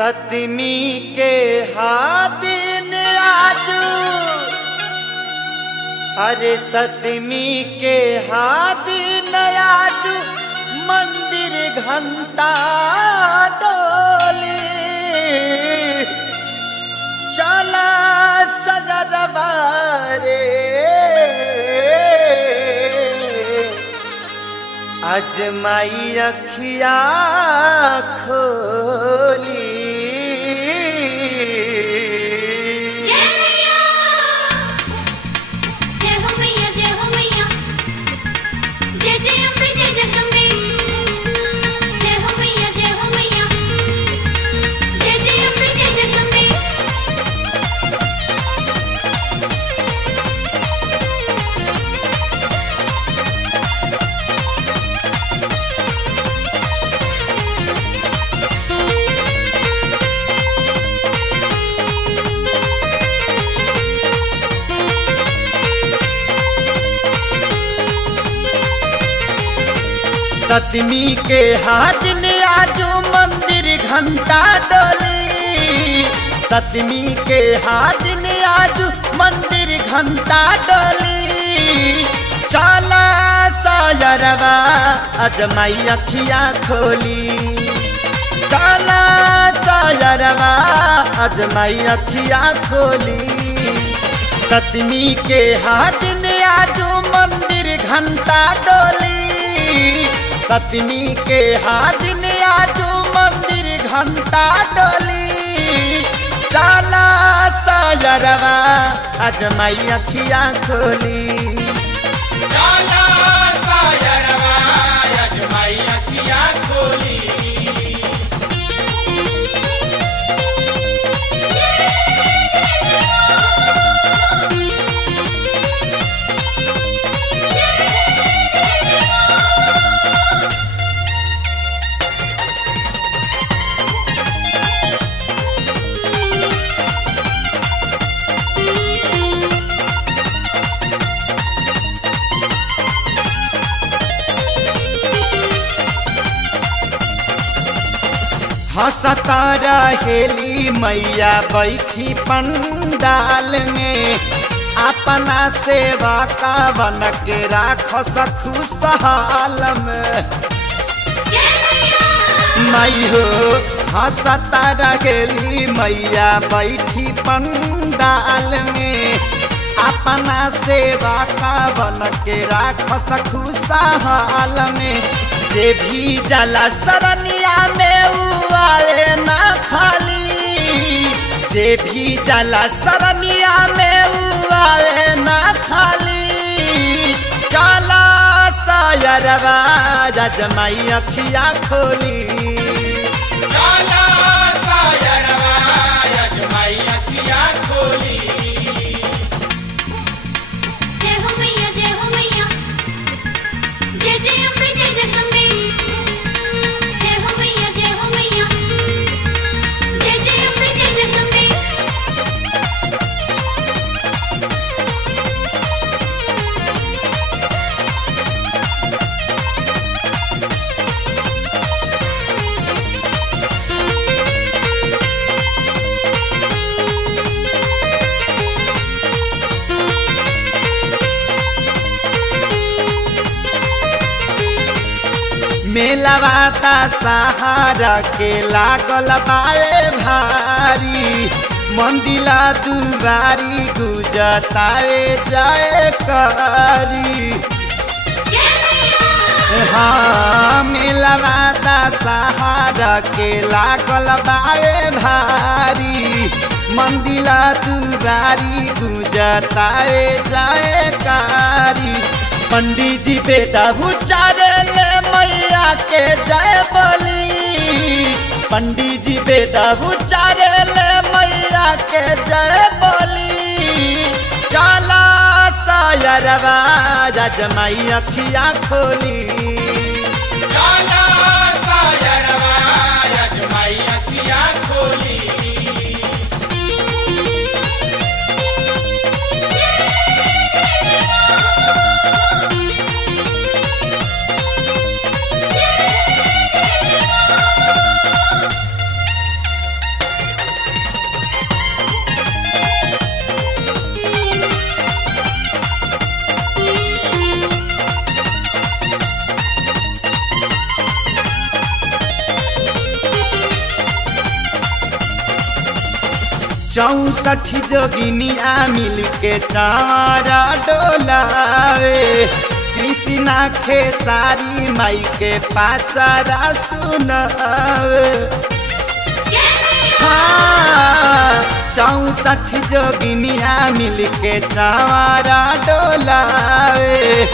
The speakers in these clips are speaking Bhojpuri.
सतमी के हादिन आजू, अरे सतमी के हादिन आजू मंदिर घंटा डोली चला सजरवा रे अजमाई अखिया खोली। सतमी के हादिन आजू मंदिर घंटा डोली, सतमी के हादिन आजू मंदिर घंटा डोली चला सायरवा अजमाई अखिया खोली, चला सायरवा अजमाई अखिया खोली। सतमी के हादिन आजू मंदिर घंटा डोली, सतमी के हादिन आजू मंदिर घंटा डोली चला सायरवा अजमाई अखिया खोली, चला सायरवा अजमाई अखिया खोली। हंसता रहेली मैया बैठी पंडाल में, अपना सेवा का बन के राख खुशहाल में। मई हो हंसता रहेली मैया बैठी पंडाल में, अपना सेवा का बन के राख खुशहाल में। जे भी जला सरनिया में आवे ना खाली, जे भी जला सरनिया में आवे ना खाली चला सायरवा अजमाई अखिया खोली, चला सायरवा अजमाई अखिया खोली। मेलवाता सहारा के लागल बावे भारी, मंदिला दुआरी गुजतावे जाए करी। हाँ मेलवाता सहारा के लागल बावे भारी, मंदिला दुआरी गुजतावे जाए करी। पंडित जी बेटा उचारे ले मैया के जय बोली, पंडित जी बेटा उचारे ले मैया के जय बोली चला सायरवा अजमाई अखिया खोली, चला सायरवा अजमाई अखिया खोली। 64 जोगिनिया मिल के चारा डोलावे कृष्णा खेसारी माई के पाचारा सुनावे। 64 जोगिनिया मिल के चारा डोलावे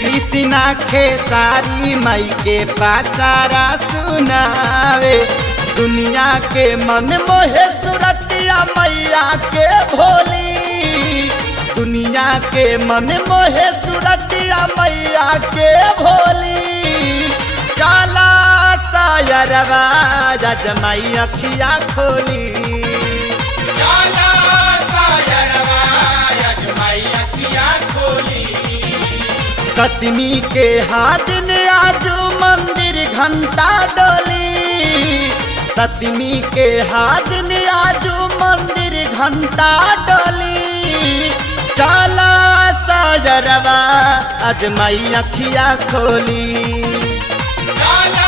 कृष्णा खेसारी माई के पाचारा सुनावे। दुनिया के मन मोहे सुरतिया मैया के भोली, दुनिया के मन मोहे सुरतिया मैया के भोली। चला सायरवा जजमाई अखिया खोली, चला सायरवा जजमाई अखिया खोली। सतमी के हाथ ने आजू मंदिर घंटा डोली, सतमी के हाथ ने आजू मंदिर घंटा डोली। चला सायरवा अजमाई अखिया खोली, चला